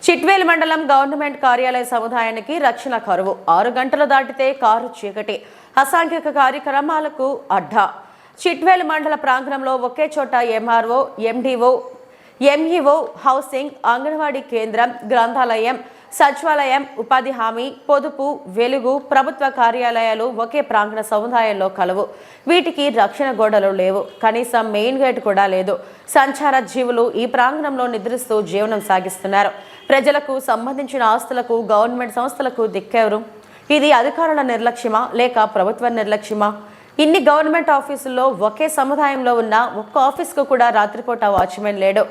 చిట్వేలు మండలం గవర్నమెంట్ కార్యాలయ సముదాయానికి రక్షణ కరువు 6 గంటలు దాటితే కారు చీకటి అసాంఘిక కార్యక్రమాలకు అడ్డా చిట్వేలు మండల ప్రాంగణంలో ఒకే చోట MRO MDO MEO housing anganwadi కేంద్రం గ్రంథాలయం సచివాలయం ఉపాధి హామీ పొదుపు వెలుగు ప్రభుత్వ కార్యాలయాలు ఒకే ప్రాంగణ సముదాయంలో కలవు. వీటికి రక్షణ గోడలు లేవు, కనీసం మెయిన్ గేట్ కూడా లేదు. సంచార జీవులు ఈ ప్రాంగణంలో నిద్రిస్తూ జీవనం సాగిస్తున్నారు. ప్రజలకు సంబంధించిన ఆస్తులకు గవర్నమెంట్ సంస్థలకు దిక్కెవరు? ఇది అధికారుల నిర్లక్ష్యమా లేక ప్రభుత్వ నిర్లక్ష్యమా? ఇన్ని గవర్నమెంట్ ఆఫీసుల్లో ఒకే సముదాయంలో ఉన్న ఒక్క ఆఫీస్కు కూడా రాత్రిపూట వాచ్మెన్ లేడు.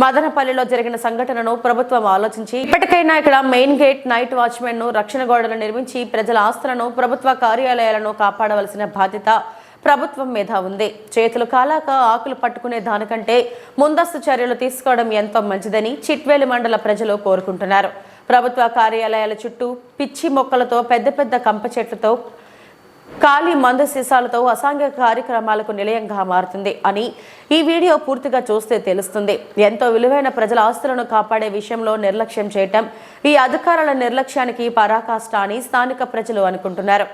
మదనపల్లిలో జరిగిన సంఘటనను ప్రభుత్వం ఆలోచించి ఇప్పటికైనా ఇక్కడ మెయిన్ గేట్, నైట్ వాచ్మెన్ ను, రక్షణ గోడలు నిర్మించి ప్రజల ఆస్తులను, ప్రభుత్వ కార్యాలయాలను కాపాడవలసిన బాధ్యత ప్రభుత్వం మీద ఉంది. చేతులు కాలాక ఆకులు పట్టుకునే దానికంటే ముందస్తు చర్యలు తీసుకోవడం ఎంతో మంచిదని చిట్వేలు మండల ప్రజలు కోరుకుంటున్నారు. ప్రభుత్వ కార్యాలయాల చుట్టూ పిచ్చి మొక్కలతో, పెద్ద పెద్ద కంప చెట్లతో, ఖాళీ మందు సీసాలతో అసాంఘిక కార్యక్రమాలకు నిలయంగా మారుతుంది అని ఈ వీడియో పూర్తిగా చూస్తే తెలుస్తుంది. ఎంతో విలువైన ప్రజల ఆస్తులను కాపాడే విషయంలో నిర్లక్ష్యం చేయటం ఈ అధికారుల నిర్లక్ష్యానికి పరాకాష్ట అని స్థానిక ప్రజలు అనుకుంటున్నారు.